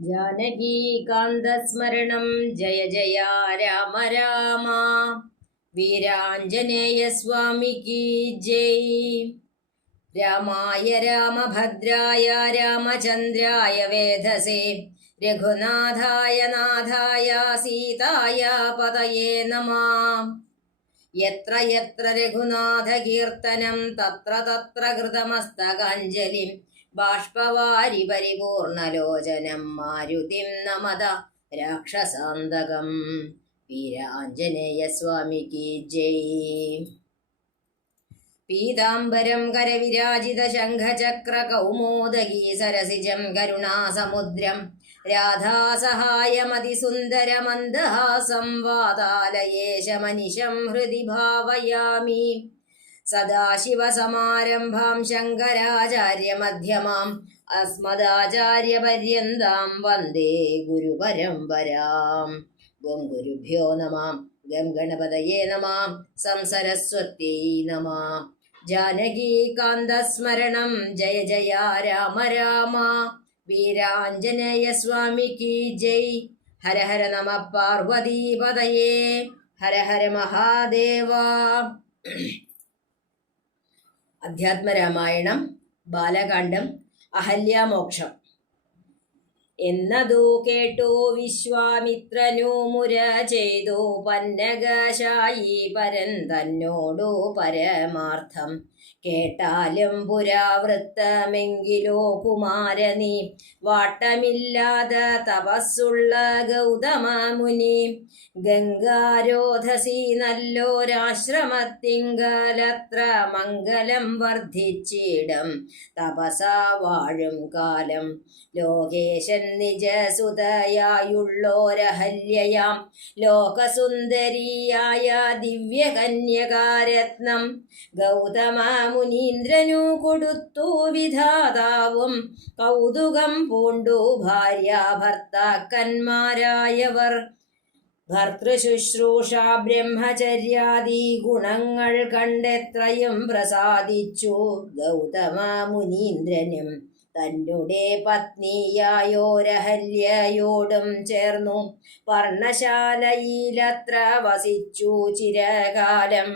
ജാനകീകാന്തസ്മരണം ജയ ജയ രാമ രാമ. വീരാഞ്ജനേയ സ്വാമിക്ക് ജയ്. രാമായ രാമഭദ്രായ രാമചന്ദ്രായ വേധസേ. രഘുനാഥായ നാഥായ സീതായ പതയേ നമ. യത്ര യത്ര രഘുനാഥകീർത്തനം തത്ര തത്ര കൃതമസ്തകാഞ്ജലിം. ബാഷ്പവാരി പരിപൂർണലോചനം മാരുതിം നമത രാക്ഷസാന്തകം. വീരാഞ്ജനേയ സ്വാമിക്ക് ജയ്. പീതാംബരം കരവിരാജിത ശംഖചക്ര കൗമോദകീ സരസിജം കരുണാസമുദ്രം. രാധാസഹായമതിസുന്ദരമന്ദഹാസം വാതാലയേശമനിശം ഹൃദി ഭാവയാമി. സദാശിവസമാരംഭാം ശങ്കരാചാര്യമധ്യമാം അസ്മദാചാര്യപര്യന്താം വന്ദേ ഗുരുപരമ്പരാം. ഗം ഗുരുഭ്യോ നമാം. ഗം ഗണപതയേ നമാം. സംസരസ്വത്യൈ നമാം. ജാനകീകാന്തസ്മരണം ജയ ജയ രാമ രാമ. വീരാഞ്ജനേയ സ്വാമിക്ക് ജയ്. ഹര ഹര നമ പാർവതീപതയേ. ഹര ഹര മഹാദേവ. അധ്യാത്മരാമായണം ബാലകാണ്ഡം അഹല്യാമോക്ഷം. എന്നതു കേട്ടോ വിശ്വാമിത്രനു മുര ചെയ്തു പന്നകശായി പരൻ തന്നോടു പരമാർത്ഥം. കേട്ടാലും പുരാവൃത്തമെങ്കിലോ കുമാരനീ. വാട്ടമില്ലാതെ തപസ്സുള്ള ഗൗതമ മുനി. ഗംഗാരോധസി നല്ലോരാശ്രമത്തിങ്കലത്ര മംഗലം വർദ്ധിച്ചിടം. തപസ വാഴും കാലം. ലോകേശൻ നിജസുതയായുള്ളോരഹല്യയാം. ലോകസുന്ദരിയായ ദിവ്യകന്യകാരത്നം. ഗൗതമ മുനീന്ദ്രനു കൊടുത്തു വിധാതാവും. കൗതുകം പൂണ്ടു ഭാര്യ ഭർത്താക്കന്മാരായവർ. ഭർത്തൃശുശ്രൂഷ ബ്രഹ്മചര്യാദി ഗുണങ്ങൾ കണ്ടെത്രയും പ്രസാദിച്ചു. ഗൗതമ മുനീന്ദ്രനും തന്നുടെ പത്നിയായോരഹല്യയോടും ചേർന്നു. പർണശാലയിലത്ര വസിച്ചു ചിരകാലം.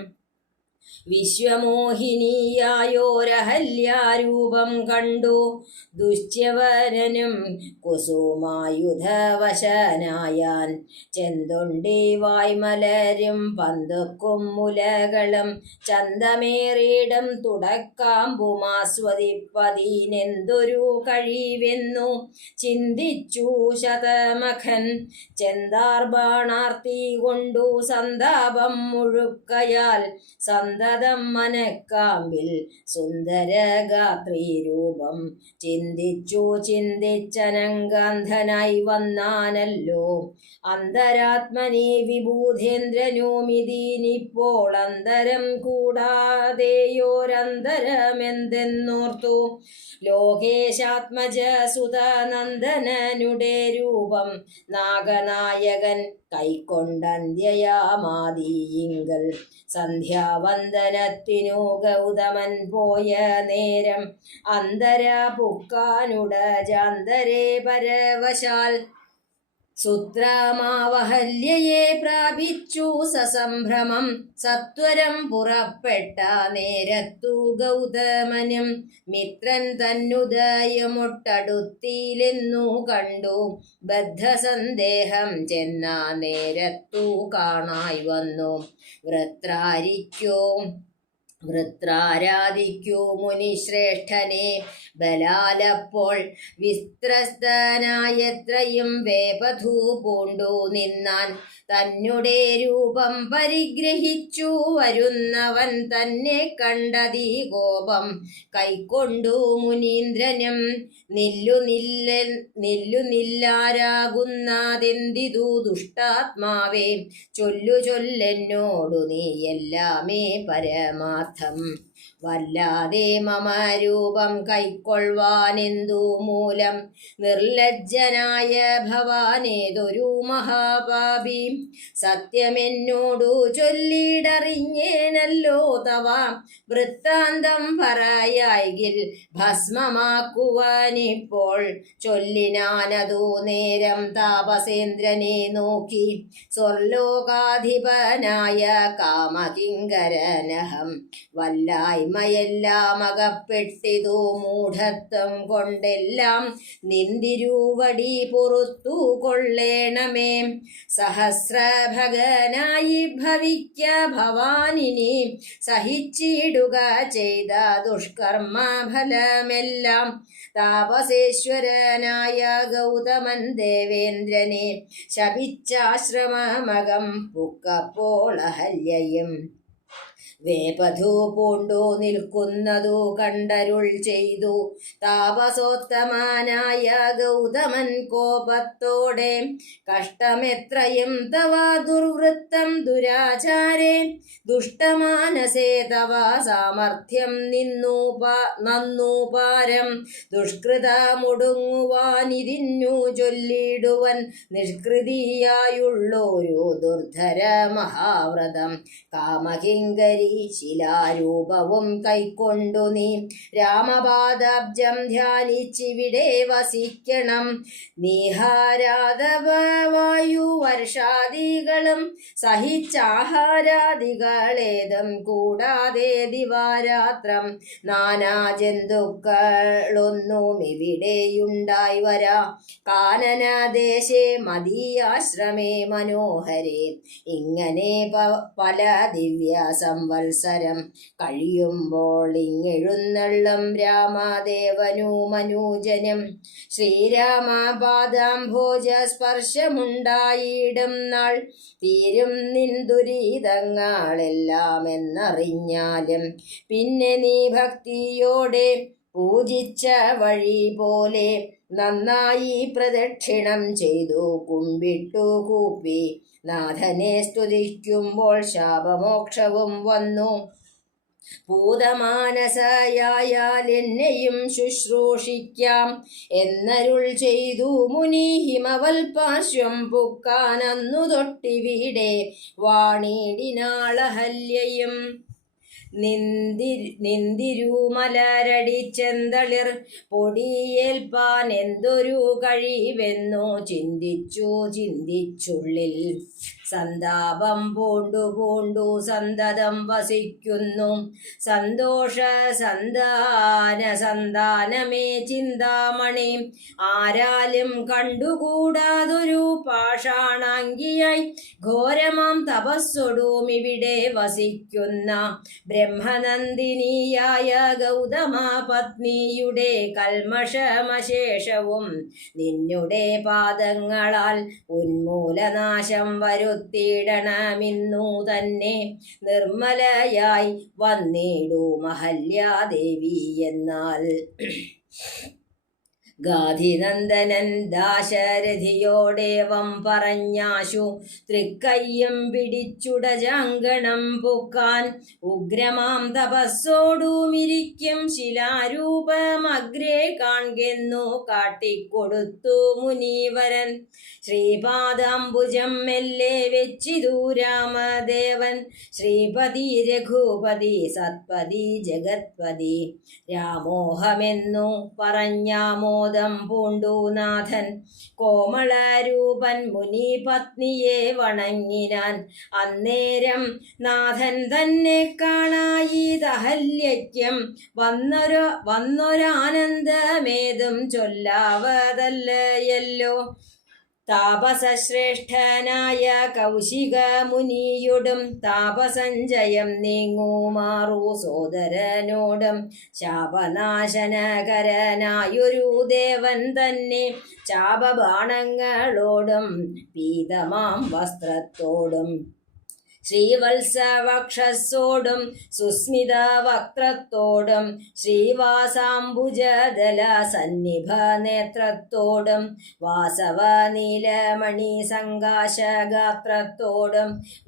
വിശ്വമോഹിനിയായോരഹല്യാരൂപം കണ്ടു. ദുശ്യവരനും കുസുമായുധവശനായാൻ ചെന്തുണ്ടി വായ്മലരും പന്തുക്കും മുലകളും ചന്തമേറിയിടം തുടക്കാമ്പുമാസ്വദിപ്പതിനെന്തൊരു കഴിവെന്നു ചിന്തിച്ചു ശതമഖൻ. ചെന്താർബാണാർത്തി കൊണ്ടു സന്താപം മുഴുക്കയാൽ സന്തതം മനക്കാമ്പിൽ സുന്ദരഗാത്രി രൂപം ചിന്തിച്ചു ചിന്തിച്ചനങ്കാന്ധനായി വന്നാനല്ലോ. അന്തരാത്മനി വിഭൂതേന്ദ്രനോമിതീനിപ്പോൾ അന്തരം കൂടാതെയോരന്തരമെന്തെന്നോർത്തു. ലോകേശാത്മജ സുതനന്ദനനുടെ രൂപം നാഗനായകൻ കൈക്കൊണ്ടന്ത്യയാമാതിയിങ്കൽ. സന്ധ്യാവന്ദനത്തിനു ഗൗതമൻ പോയ നേരം അന്തര പുക്കാനുട പരവശാൽ സുത്രമാവഹല്യയെ പ്രാപിച്ചു സസംഭ്രമം. സത്വരം പുറപ്പെട്ട നേരത്തു ഗൗതമനും മിത്രൻ തന്നുദയമൊട്ടടുത്തിയിലെന്നു കണ്ടു. ബദ്ധസന്ദേഹം ചെന്ന നേരത്തു കാണായി വന്നു. വൃത്രാരിക്കോ വൃത്രാരാധിക്കൂ മുനിശ്രേഷ്ഠനെ. ബലാലപ്പോൾ വിസ്ത്രസ്തനായത്രയും വേപധൂ പൂണ്ടു നിന്നാൻ തന്നെ രൂപം പരിഗ്രഹിച്ചു വരുന്നവൻ തന്നെ കണ്ടതീ കോപം. കൈക്കൊണ്ടു മുനീന്ദ്രനും നില്ലു നില്ല നില്ലു നില്ലാരാകുന്നതെന്തിതു ദുഷ്ടാത്മാവേ? ചൊല്ലു ചൊല്ലെന്നോടു നീ എല്ലാമേ പരമാർത്ഥം. വല്ലാതെ മമ രൂപം കൈക്കൊള്ളുവാനെന്തു മൂലം? നിർലജ്ജനായ ഭവാനേതൊരു മഹാപാപി? സത്യമെന്നോടു ചൊല്ലിടറിഞ്ഞേനല്ലോ തവ. വൃത്താന്തം പറയായെങ്കിൽ ഭസ്മമാക്കുവാനിപ്പോൾ ചൊല്ലിനാനതു നേരം താപസേന്ദ്രനെ നോക്കി. സ്വർലോകാധിപനായ കാമകിങ്കരനഹം വല്ലായ്മയെല്ലാം അകപ്പെട്ടിതു മൂഢത്വം കൊണ്ടെല്ലാം നിന്തിരൂവടി പുറത്തു കൊള്ളേണമേ. സഹസ്രഭഗനായി ഭവിക്ക ഭവാനിനി സഹിച്ചിടുക ചെയ്ത ദുഷ്കർമ്മ ഫലമെല്ലാം താപസേശ്വരനായ ഗൗതമൻ ദേവേന്ദ്രനെ ശപിച്ചാശ്രമമകം പുക്കപ്പോൾ അഹല്യയും. വേപധു പൂണ്ടു നിൽക്കുന്നതു കണ്ടരുൾ ചെയ്തു. താപസോത്തമാനായ ഗൗതമൻ കോപത്തോടെ കഷ്ടമെത്രയും തവ ദുർവൃത്തം ദുരാചാരേ ദുഷ്ടമാനസേ തവ സാമർഥ്യം നിന്നു നന്നു പാരം. ദുഷ്കൃതമുടുങ്ങുവാനിതിന്നു ചൊല്ലിടുവൻ നിഷ്കൃതിയായുള്ളൊരു ദുർധര മഹാവ്രതം. കാമകിങ്കരി ശിലാരൂപവും കൈക്കൊണ്ടു നീ. രാമപാദാബ്ജം ധ്യാനിച്ചിവിടെ വസിക്കണം. നീഹാരാധവായു വർഷാദികളും സഹിച്ചാഹാരാദികളേതും കൂടാതെ ദിവാരാത്രം. നാനാ ജന്തുക്കളൊന്നും ഇവിടെയുണ്ടായി വരാ. കാനനദേശേ മതിയാശ്രമേ മനോഹരേ. ഇങ്ങനെ പല ദിവ്യ സംവത്സരം കഴിയുമ്പോൾ ഇങ്ങെഴുന്നള്ളും രാമദേവനു മനോജനം. ശ്രീരാമ പാദാംഭോജ സ്പർശമുണ്ടായിടും നാൾ. തീരും നിൻ ദുരിതങ്ങളെല്ലാം എന്നറിഞ്ഞാലും പിന്നെ നീ ഭക്തിയോടെ പൂജിച്ച വഴി പോലെ നന്നായി പ്രദക്ഷിണം ചെയ്തു കുമ്പിട്ടു കൂപ്പി. നാഥനെ സ്തുതിക്കുമ്പോൾ ശാപമോക്ഷവും വന്നു. ഭൂതമാനസയായാൽ എന്നെയും ശുശ്രൂഷിക്കാം. എന്നരുൾ ചെയ്തു മുനി ഹിമവൽ പാർശ്വം പുക്കാനന്നു തൊട്ടിവിടെ. വാണിടിനാളഹല്യയും നിന്തി നിന്തിരുമലരടി ചെന്തളിർ പൊടിയേൽപ്പാൻ എന്തൊരു കഴിവെന്നോ ചിന്തിച്ചു ചിന്തിച്ചുള്ളിൽ. സന്താപം പൂണ്ടു പൂണ്ടു സന്തതം വസിക്കുന്നു. സന്തോഷ സന്താന സന്താനമേ ചിന്താമണി. ആരാലും കണ്ടുകൂടാതൊരു പാഷാണാങ്കിയായി ഘോരമാം തപസ്സൊടും ഇവിടെ വസിക്കുന്ന ബ്രഹ്മനന്ദിനിയായ ഗൗതമാപത്നിയുടെ കൽമഷമശേഷവും നിന്നുടെ പാദങ്ങളാൽ ഉന്മൂലനാശം വരുത്തിയിടണമിന്നു തന്നെ നിർമ്മലയായി വന്നിടൂ മഹല്യാദേവി എന്നാൽ. ഗാധിനന്ദനൻ ദാശരഥിയോടേവം പറഞ്ഞാശു. തൃക്കയ്യം പിടിച്ചുടജാങ്കണം പൊക്കാൻ ഉഗ്രമാം തപസ്സോടുമിരിക്കും. ശിലാരൂപമഗ്രേ കാൺകെന്നു കാട്ടിക്കൊടുത്തു മുനീവരൻ. ശ്രീപാദാംബുജം മെല്ലെ വെച്ചിതു രാമദേവൻ. ശ്രീപതി രഘുപതി സത്പതി ജഗത്പതി രാമോഹമെന്നു പറഞ്ഞാമോദം പൂണ്ടു നാഥൻ. കോമളരൂപൻ മുനി പത്നിയെ വണങ്ങിനാൻ അന്നേരം നാഥൻ തന്നെ കാണായി ദഹല്യയ്ക്കും വന്നൊരു വന്നൊരാനന്ദമേതും ചൊല്ലാവതല്ലയല്ലോ. താപസശ്രേഷ്ഠനായ കൗശിക മുനിയുടും താപസഞ്ചയം നീങ്ങുമാറു സോദരനോടും ശാപനാശനകരനായൊരു ദേവൻ തന്നെ ശാപബാണങ്ങളോടും പീതമാം വസ്ത്രത്തോടും. ശ്രീവത്സവക്ഷസോടും സുസ്മിത വക്രത്തോടും ശ്രീവാസാംബുജദല സന്നിഭ നേത്രത്തോടും വാസവ നീലമണി സങ്കാശഗാത്രത്തോടും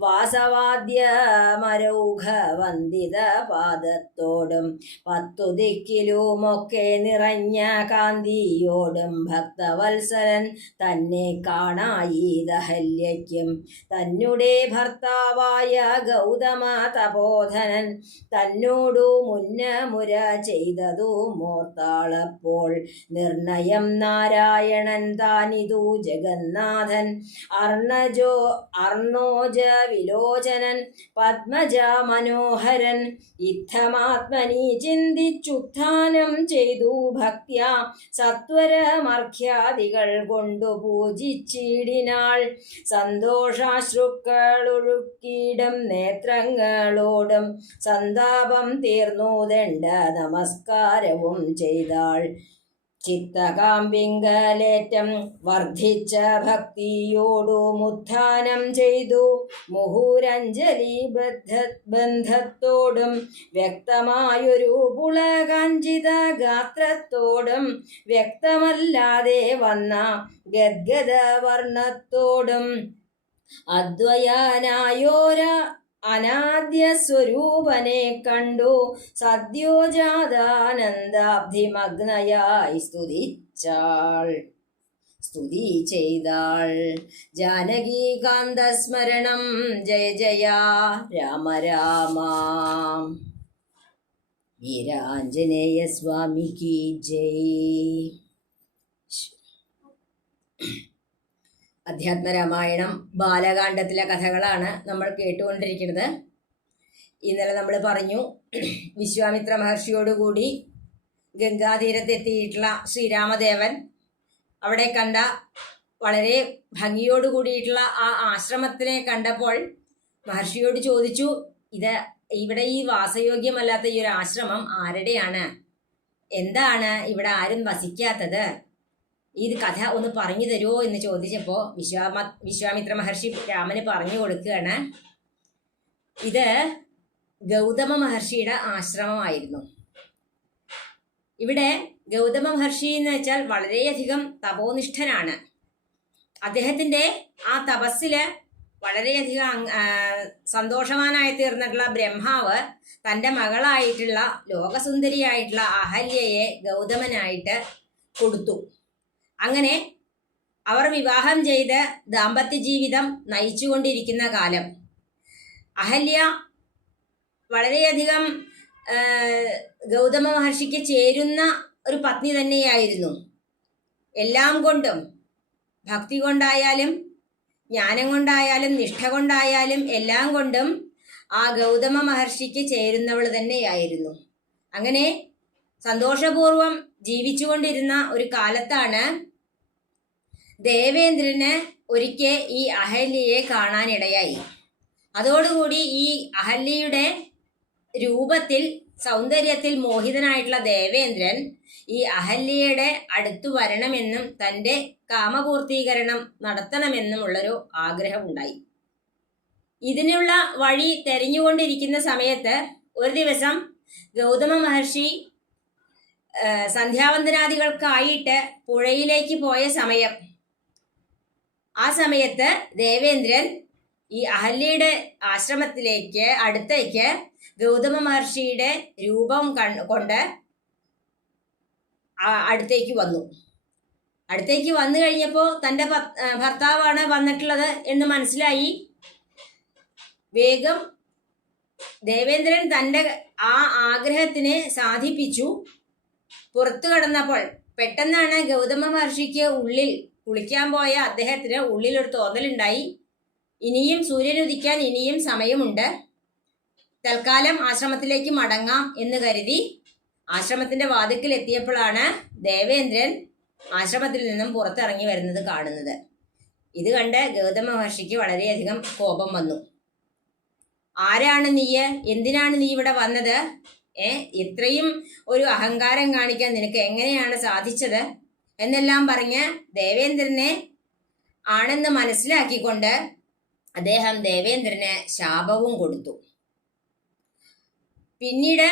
വാസവാദ്യ മരൗഘ വന്ദിത പാദത്തോടും പത്തു ദിക്കിലുമൊക്കെ നിറഞ്ഞ കാന്തിയോടും ഭക്തവത്സരൻ തന്നെ കാണായി ദഹല്യയ്ക്കും. തന്നെ ഭർത്താവായ ഗൗതമ തപോധനൻ തന്നോടു മുന്നമുര ചെയ്തതു മോർത്താളപ്പോൾ. നിർണയം നാരായണൻ താനിതു ജഗന്നാഥൻ. അർണജോ അർണോജ വിലോചനൻ പത്മജ മനോഹരൻ ഇത്തമാത്മനി ചിന്തിച്ചുത്ഥാനം ചെയ്തു ഭക്യ സത്വരമർഖ്യാദികൾ കൊണ്ടു പൂജിച്ചിടിനാൾ. സന്തോഷാശ്രുക്കളൊഴുക്കിയിടും നേത്രങ്ങളോടും സന്താപം തീർന്നു ദണ്ട നമസ്കാരവും ചെയ്താൾ. ചിത്തകാമ്പിങ്കലേറ്റം വർദ്ധിച്ച ഭക്തിയോടു മുത്ഥാനം ചെയ്തു. മുഹൂരഞ്ജലി ബദ്ധ ബന്ധത്തോടും വ്യക്തമായൊരു പുളകഞ്ചിത ഗാത്രത്തോടും വ്യക്തമല്ലാതെ വന്ന ഗദ്ഗദ വർണത്തോടും അദ്വയാനായോര അനാദ്യ സ്വരൂപനെ കണ്ടു സദ്യോജാതാനന്ദാബ്ധിമഗ്നയായി സ്തുതിച്ചാൾ. സ്തുതി ചെയ്താൾ. ജാനകീകാന്തസ്മരണം ജയ ജയ. രാമ രാമ. വീരാഞ്ജനേയ സ്വാമിക്ക് ജയ്. അധ്യാത്മരാമായണം ബാലകാണ്ഡത്തിലെ കഥകളാണ് നമ്മൾ കേട്ടുകൊണ്ടിരിക്കുന്നത്. ഇന്നലെ നമ്മൾ പറഞ്ഞു വിശ്വാമിത്ര മഹർഷിയോടുകൂടി ഗംഗാതീരത്തെത്തിയിട്ടുള്ള ശ്രീരാമദേവൻ അവിടെ കണ്ട വളരെ ഭംഗിയോട് കൂടിയിട്ടുള്ള ആ ആശ്രമത്തിനെ കണ്ടപ്പോൾ മഹർഷിയോട് ചോദിച്ചു ഇത് ഇവിടെ ഈ വാസയോഗ്യമല്ലാത്ത ഈ ഒരു ആശ്രമം ആരുടെയാണ്? എന്താണ്? ഇവിടെ ആരും വസിക്കാത്തത്? ഈ കഥ ഒന്ന് പറഞ്ഞു തരുമോ എന്ന് ചോദിച്ചപ്പോൾ വിശ്വാമ വിശ്വാമിത്ര മഹർഷി രാമന് പറഞ്ഞു കൊടുക്കുകയാണ്. ഇത് ഗൗതമ മഹർഷിയുടെ ആശ്രമമായിരുന്നു. ഇവിടെ ഗൗതമ മഹർഷി എന്ന് വെച്ചാൽ വളരെയധികം തപോനിഷ്ഠനാണ്. അദ്ദേഹത്തിന്റെ ആ തപസ്സിൽ വളരെയധികം സന്തോഷവാനായി തീർന്നിട്ടുള്ള ബ്രഹ്മാവ് തന്റെ മകളായിട്ടുള്ള ലോകസുന്ദരിയായിട്ടുള്ള അഹല്യയെ ഗൗതമനായിട്ട് കൊടുത്തു. അങ്ങനെ അവർ വിവാഹം ചെയ്ത് ദാമ്പത്യ ജീവിതം നയിച്ചുകൊണ്ടിരിക്കുന്ന കാലം. അഹല്യ വളരെയധികം ഗൗതമ മഹർഷിക്ക് ചേരുന്ന ഒരു പത്നി തന്നെയായിരുന്നു. എല്ലാം കൊണ്ടും ഭക്തി കൊണ്ടായാലും ജ്ഞാനം കൊണ്ടായാലും നിഷ്ഠ കൊണ്ടായാലും എല്ലാം കൊണ്ടും ആ ഗൗതമ മഹർഷിക്ക് ചേരുന്നവൾ തന്നെയായിരുന്നു. അങ്ങനെ സന്തോഷപൂർവം ജീവിച്ചുകൊണ്ടിരുന്ന ഒരു കാലത്താണ് ദേവേന്ദ്രന് ഒരിക്കൽ ഈ അഹല്യയെ കാണാനിടയായി. അതോടുകൂടി ഈ അഹല്യയുടെ രൂപത്തിൽ സൗന്ദര്യത്തിൽ മോഹിതനായിട്ടുള്ള ദേവേന്ദ്രൻ ഈ അഹല്യയുടെ അടുത്തു വരണമെന്നും തന്റെ കാമപൂർത്തീകരണം നടത്തണമെന്നുമുള്ളൊരു ആഗ്രഹമുണ്ടായി. ഇതിനുള്ള വഴി തെരഞ്ഞുകൊണ്ടിരിക്കുന്ന സമയത്ത് ഒരു ദിവസം ഗൗതമ മഹർഷി സന്ധ്യാവന്തനാദികൾക്കായിട്ട് പുഴയിലേക്ക് പോയ സമയം. ആ സമയത്ത് ദേവേന്ദ്രൻ ഈ അഹല്യയുടെ ആശ്രമത്തിലേക്ക് അടുത്തേക്ക് ഗൗതമ മഹർഷിയുടെ രൂപം കൊണ്ട് അടുത്തേക്ക് വന്നു. അടുത്തേക്ക് വന്നു കഴിഞ്ഞപ്പോൾ തന്റെ ഭർത്താവാണ് വന്നിട്ടുള്ളത് എന്ന് മനസ്സിലായി. വേഗം ദേവേന്ദ്രൻ തന്റെ ആ ആഗ്രഹത്തിനെ സാധിപ്പിച്ചു. പുറത്തു കടന്നപ്പോൾ പെട്ടെന്നാണ് ഗൗതമ മഹർഷിക്ക് ഉള്ളിൽ കുളിക്കാൻ പോയ അദ്ദേഹത്തിന് ഉള്ളിൽ ഒരു തോന്നലുണ്ടായി. ഇനിയും സൂര്യൻ ഉദിക്കാൻ ഇനിയും സമയമുണ്ട്. തൽക്കാലം ആശ്രമത്തിലേക്ക് മടങ്ങാം എന്ന് കരുതി ആശ്രമത്തിന്റെ വാതിക്കൽ എത്തിയപ്പോഴാണ് ദേവേന്ദ്രൻ ആശ്രമത്തിൽ നിന്നും പുറത്തിറങ്ങി വരുന്നത് കാണുന്നത്. ഇത് കണ്ട് ഗൗതമ മഹർഷിക്ക് വളരെയധികം കോപം വന്നു. ആരാണ് നീ എന്തിനാണ് നീ ഇവിടെ വന്നത്? ഏ? ഇത്രയും ഒരു അഹങ്കാരം കാണിക്കാൻ നിനക്ക് എങ്ങനെയാണ് സാധിച്ചത്? എന്നെല്ലാം പറഞ്ഞ് ദേവേന്ദ്രനെ ആണെന്ന് മനസ്സിലാക്കിക്കൊണ്ട് അദ്ദേഹം ദേവേന്ദ്രന് ശാപവും കൊടുത്തു. പിന്നീട്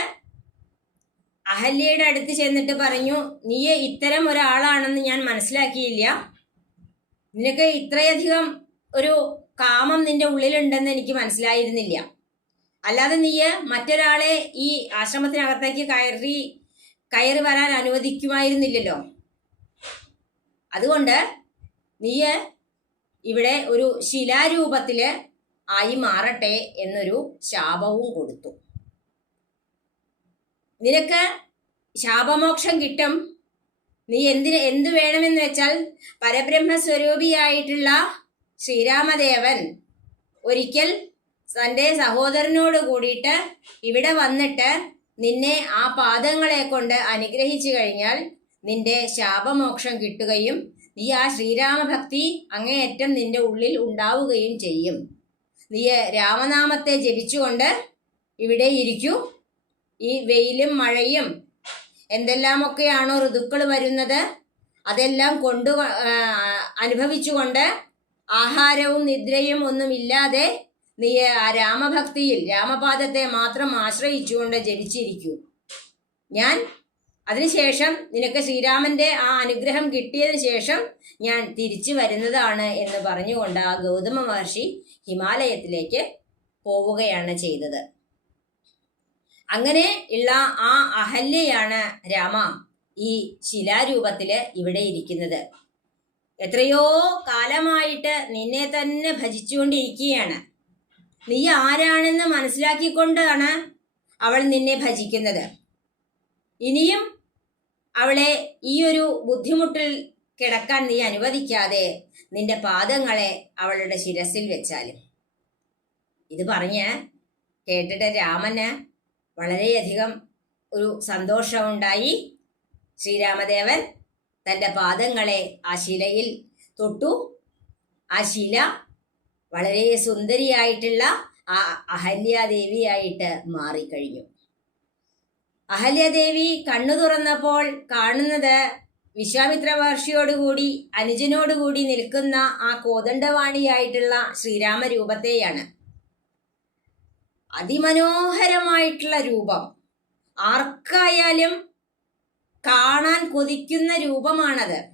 അഹല്യയുടെ അടുത്ത് ചെന്നിട്ട് പറഞ്ഞു നീ ഇത്തരം ഒരാളാണെന്ന് ഞാൻ മനസ്സിലാക്കിയില്ല. നിനക്ക് ഇത്രയധികം ഒരു കാമം നിന്റെ ഉള്ളിലുണ്ടെന്ന് എനിക്ക് മനസ്സിലായിരുന്നില്ല. അല്ലാതെ നീ മറ്റൊരാളെ ഈ ആശ്രമത്തിനകത്തേക്ക് കയറി കയറി വരാൻ അനുവദിക്കുമായിരുന്നില്ലല്ലോ. അതുകൊണ്ട് നീ ഇവിടെ ഒരു ശിലാരൂപത്തിൽ ആയി മാറട്ടെ എന്നൊരു ശാപവും കൊടുത്തു. നിനക്ക് ശാപമോക്ഷം കിട്ടും. നീ എന്തിന് എന്തു വേണമെന്ന് വെച്ചാൽ പരബ്രഹ്മസ്വരൂപിയായിട്ടുള്ള ശ്രീരാമദേവൻ ഒരിക്കൽ തന്റെ സഹോദരനോട് കൂടിയിട്ട് ഇവിടെ വന്നിട്ട് നിന്നെ ആ പാദങ്ങളെ കൊണ്ട് അനുഗ്രഹിച്ചു കഴിഞ്ഞാൽ നിന്റെ ശാപമോക്ഷം കിട്ടുകയും നീ ആ ശ്രീരാമഭക്തി അങ്ങേയറ്റം നിന്റെ ഉള്ളിൽ ഉണ്ടാവുകയും ചെയ്യും. നീ രാമനാമത്തെ ജപിച്ചുകൊണ്ട് ഇവിടെ ഇരിക്കൂ. ഈ വെയിലും മഴയും എന്തെല്ലാമൊക്കെയാണോ ഋതുക്കൾ വരുന്നത് അതെല്ലാം കൊണ്ടു അനുഭവിച്ചുകൊണ്ട് ആഹാരവും നിദ്രയും ഒന്നുമില്ലാതെ നീ ആ രാമഭക്തിയിൽ രാമപാദത്തെ മാത്രം ആശ്രയിച്ചുകൊണ്ട് ജനിച്ചിരിക്കൂ. ഞാൻ അതിനുശേഷം നിനക്ക് ശ്രീരാമന്റെ ആ അനുഗ്രഹം കിട്ടിയതിനു ശേഷം ഞാൻ തിരിച്ചു വരുന്നതാണ് എന്ന് പറഞ്ഞുകൊണ്ട് ആ ഗൗതമ മഹർഷി ഹിമാലയത്തിലേക്ക് പോവുകയാണ് ചെയ്തത്. അങ്ങനെ ഉള്ള ആ അഹല്യയാണ് രാമ ഈ ശിലാരൂപത്തിൽ ഇവിടെ ഇരിക്കുന്നത്. എത്രയോ കാലമായിട്ട് നിന്നെ തന്നെ ഭജിച്ചുകൊണ്ടിരിക്കുകയാണ്. നീ ആരാണെന്ന് മനസ്സിലാക്കിക്കൊണ്ടാണ് അവൾ നിന്നെ ഭജിക്കുന്നത്. ഇനിയും അവളെ ഈ ഒരു ബുദ്ധിമുട്ടിൽ കിടക്കാൻ നീ അനുവദിക്കാതെ നിന്റെ പാദങ്ങളെ അവളുടെ ശിരസിൽ വെച്ചാലും. ഇത് പറഞ്ഞ് കേട്ടിട്ട് രാമന് വളരെയധികം ഒരു സന്തോഷമുണ്ടായി. ശ്രീരാമദേവൻ തന്റെ പാദങ്ങളെ ആ ശിലയിൽ തൊട്ടു. ആ ശില വളരെ സുന്ദരിയായിട്ടുള്ള ആ അഹല്യാദേവിയായിട്ട് മാറിക്കഴിഞ്ഞു. അഹല്യദേവി കണ്ണു തുറന്നപ്പോൾ കാണുന്നത് വിശ്വാമിത്ര മഹർഷിയോടുകൂടി അനുജനോടുകൂടി നിൽക്കുന്ന ആ കോദണ്ഡവാണിയായിട്ടുള്ള ശ്രീരാമരൂപത്തെയാണ്. അതിമനോഹരമായിട്ടുള്ള രൂപം. ആർക്കായാലും കാണാൻ കൊതിക്കുന്ന രൂപമാണത്.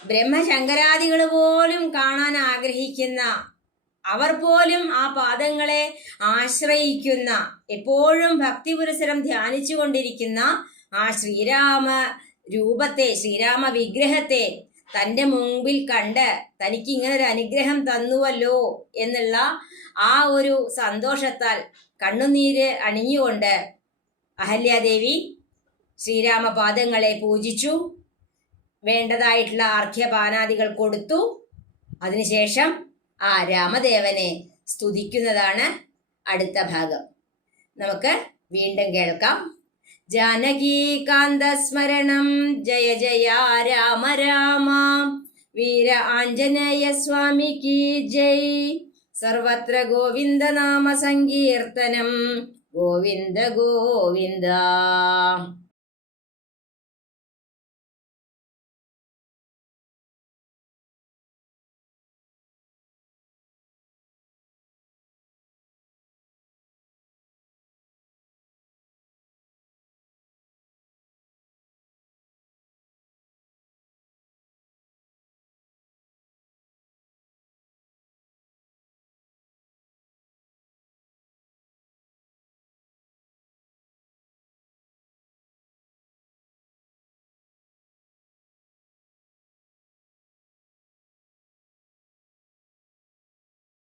ബ്രഹ്മശങ്കരാദികൾ പോലും കാണാൻ ആഗ്രഹിക്കുന്ന അവർ പോലും ആ പാദങ്ങളെ ആശ്രയിക്കുന്ന എപ്പോഴും ഭക്തിപുരസരം ധ്യാനിച്ചു കൊണ്ടിരിക്കുന്ന ആ ശ്രീരാമ രൂപത്തെ ശ്രീരാമ വിഗ്രഹത്തെ തന്റെ മുമ്പിൽ കണ്ട് തനിക്ക് ഇങ്ങനെ ഒരു അനുഗ്രഹം തന്നുവല്ലോ എന്നുള്ള ആ ഒരു സന്തോഷത്താൽ കണ്ണുനീര് അണിഞ്ഞുകൊണ്ട് അഹല്യാദേവി ശ്രീരാമപാദങ്ങളെ പൂജിച്ചു. വേണ്ടതായിട്ടുള്ള അർഘ്യപാനാദികൾ കൊടുത്തു. അതിനുശേഷം ആ രാമദേവനെ സ്തുതിക്കുന്നതാണ് അടുത്ത ഭാഗം. നമുക്ക് വീണ്ടും കേൾക്കാം. ജാനകീകാന്തസ്മരണം ജയ ജയ രാമ രാമ. വീര ആഞ്ജനേയ സ്വാമി കീ ജയ്. സർവത്ര ഗോവിന്ദ നാമ സങ്കീർത്തനം. ഗോവിന്ദ ഗോവിന്ദ.